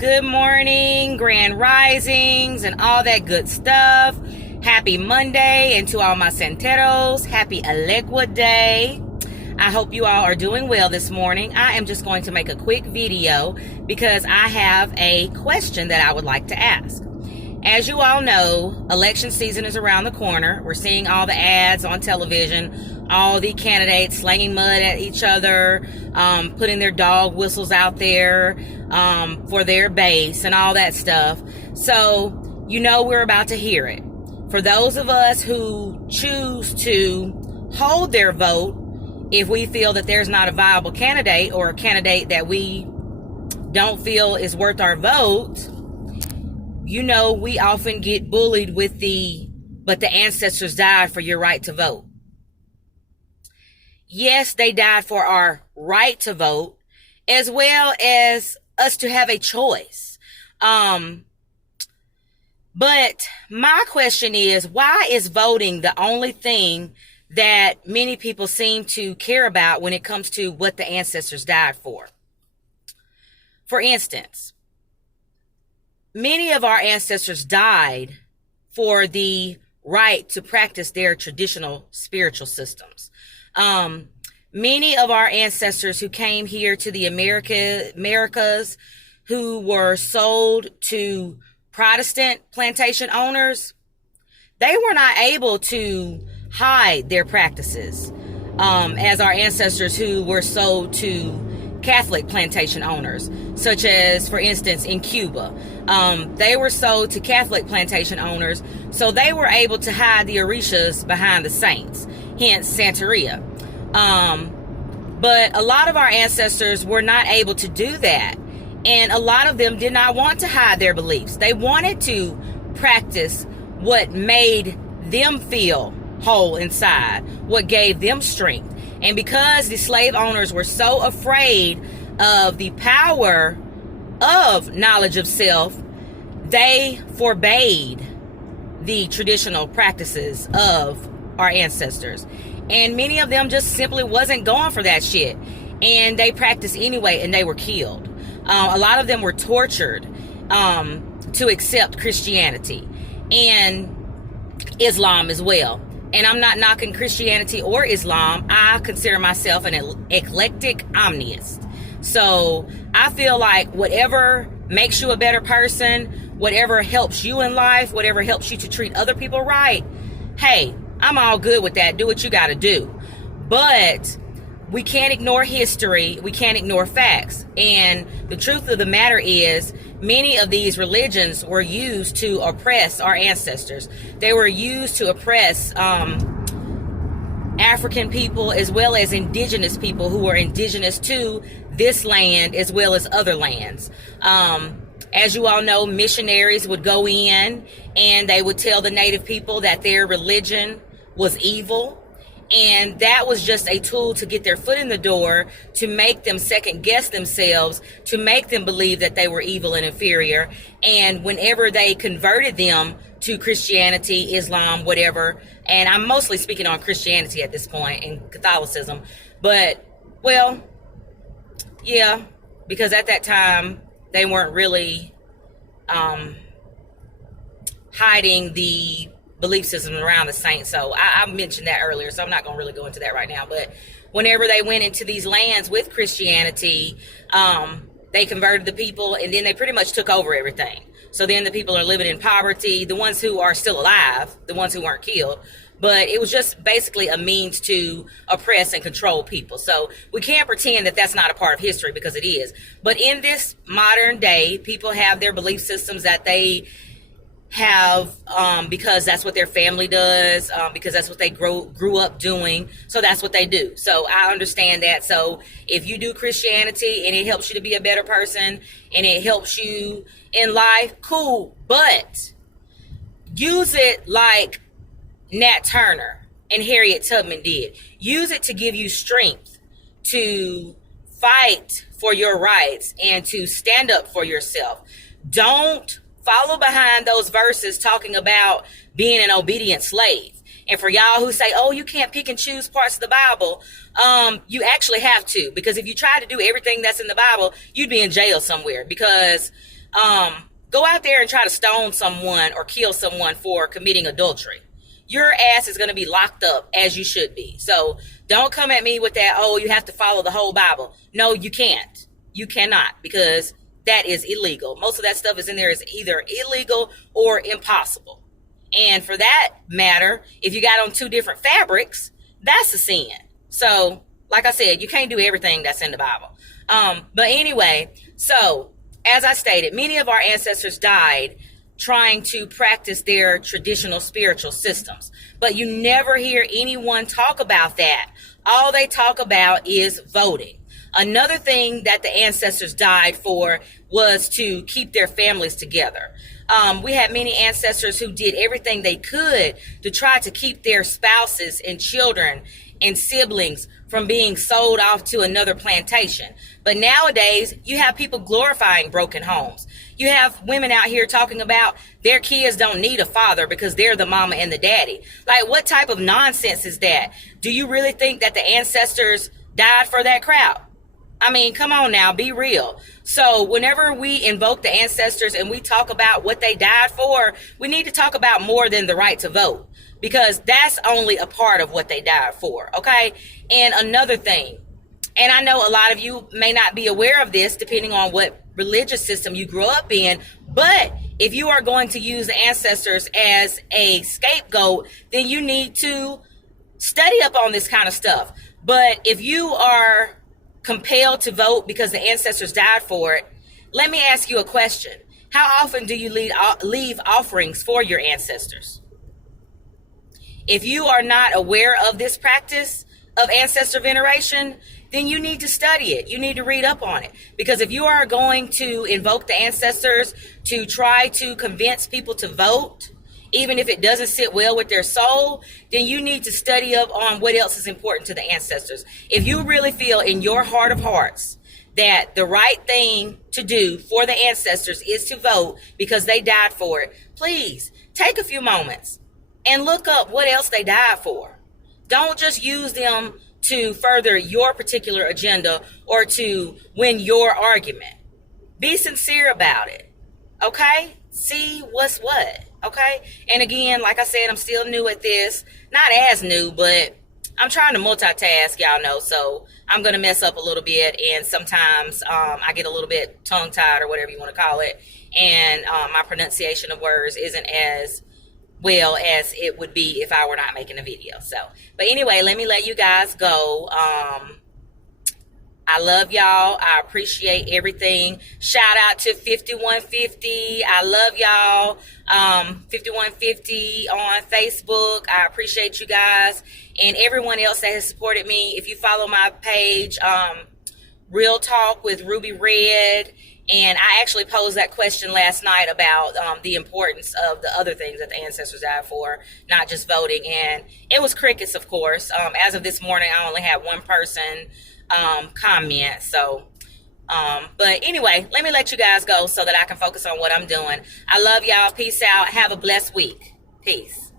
Good morning, grand risings, and all that good stuff. Happy Monday, and to all my Santeros, happy Elegua Day. I hope you all are doing well this morning. I am just going to make a quick video because I have a question that I would like to ask. As you all know, election season is around the corner. We're seeing all the ads on television, all the candidates slanging mud at each other, putting their dog whistles out there for their base and all that stuff. So, you know we're about to hear it. For those of us who choose to hold their vote, if we feel that there's not a viable candidate or a candidate that we don't feel is worth our vote, you know, we often get bullied with but the ancestors died for your right to vote. Yes, they died for our right to vote, as well as us to have a choice. But my question is, why is voting the only thing that many people seem to care about when it comes to what the ancestors died for? For instance, many of our ancestors died for the right to practice their traditional spiritual systems. Many of our ancestors who came here to the Americas, who were sold to Protestant plantation owners, they were not able to hide their practices as our ancestors who were sold to Catholic plantation owners, such as, for instance, in Cuba. They were sold to Catholic plantation owners, so they were able to hide the orishas behind the saints, hence Santeria. But a lot of our ancestors were not able to do that, and a lot of them did not want to hide their beliefs. They wanted to practice what made them feel whole inside, what gave them strength. And because the slave owners were so afraid of the power of knowledge of self, they forbade the traditional practices of our ancestors. And many of them just simply wasn't going for that shit. And they practiced anyway, and they were killed. A lot of them were tortured to accept Christianity and Islam as well. And I'm not knocking Christianity or Islam. I consider myself an eclectic omniist. So I feel like whatever makes you a better person, whatever helps you in life, whatever helps you to treat other people right, hey, I'm all good with that. Do what you got to do. But we can't ignore history. We can't ignore facts. And the truth of the matter is, many of these religions were used to oppress our ancestors. They were used to oppress African people as well as indigenous people who were indigenous to this land as well as other lands. As you all know, missionaries would go in and they would tell the native people that their religion was evil. And that was just a tool to get their foot in the door, to make them second guess themselves, to make them believe that they were evil and inferior. And whenever they converted them to Christianity, Islam, whatever, and I'm mostly speaking on Christianity at this point and Catholicism, but, well, yeah, because at that time they weren't really hiding the belief system around the saints. So I mentioned that earlier, so I'm not going to really go into that right now. But whenever they went into these lands with Christianity, they converted the people, and then they pretty much took over everything. So then the people are living in poverty, the ones who are still alive, the ones who weren't killed. But it was just basically a means to oppress and control people. So we can't pretend that that's not a part of history, because it is. But in this modern day, people have their belief systems that they have because that's what their family does, because that's what they grew up doing. So that's what they do. So I understand that. So if you do Christianity and it helps you to be a better person and it helps you in life, cool. But use it like Nat Turner and Harriet Tubman did. Use it to give you strength to fight for your rights and to stand up for yourself. Don't follow behind those verses talking about being an obedient slave. And for y'all who say, oh, you can't pick and choose parts of the Bible, you actually have to. Because if you try to do everything that's in the Bible, you'd be in jail somewhere. Because Go out there and try to stone someone or kill someone for committing adultery. Your ass is going to be locked up, as you should be. So don't come at me with that, oh, you have to follow the whole Bible. No, you can't. You cannot, because that is illegal. Most of that stuff is in there is either illegal or impossible. And for that matter, if you got on two different fabrics, that's a sin. So, like I said, you can't do everything that's in the Bible. But anyway, so as I stated, many of our ancestors died trying to practice their traditional spiritual systems. But you never hear anyone talk about that. All they talk about is voting. Another thing that the ancestors died for was to keep their families together. We had many ancestors who did everything they could to try to keep their spouses and children and siblings from being sold off to another plantation. But nowadays, you have people glorifying broken homes. You have women out here talking about their kids don't need a father because they're the mama and the daddy. Like, what type of nonsense is that? Do you really think that the ancestors died for that crowd? I mean, come on now, be real. So whenever we invoke the ancestors and we talk about what they died for, we need to talk about more than the right to vote, because that's only a part of what they died for, okay? And another thing, and I know a lot of you may not be aware of this depending on what religious system you grew up in, but if you are going to use the ancestors as a scapegoat, then you need to study up on this kind of stuff. But if you are compelled to vote because the ancestors died for it, let me ask you a question. How often do you leave offerings for your ancestors? If you are not aware of this practice of ancestor veneration, then you need to study it. You need to read up on it. Because if you are going to invoke the ancestors to try to convince people to vote, even if it doesn't sit well with their soul, then you need to study up on what else is important to the ancestors. If you really feel in your heart of hearts that the right thing to do for the ancestors is to vote because they died for it, please take a few moments and look up what else they died for. Don't just use them to further your particular agenda or to win your argument. Be sincere about it, okay? See what's what, okay? And again, like I said, I'm still new at this. Not as new, but I'm trying to multitask, y'all know, so I'm going to mess up a little bit, and sometimes I get a little bit tongue-tied or whatever you want to call it, and my pronunciation of words isn't as well as it would be if I were not making a video. So, but anyway, let me let you guys go. I love y'all. I appreciate everything. Shout out to 5150. I love y'all. 5150 on Facebook. I appreciate you guys and everyone else that has supported me. If you follow my page, Real Talk with Ruby Red, and I actually posed that question last night about the importance of the other things that the ancestors died for, not just voting. And it was crickets, of course. As of this morning, I only had one person comment. So, but anyway, let me let you guys go so that I can focus on what I'm doing. I love y'all. Peace out. Have a blessed week. Peace.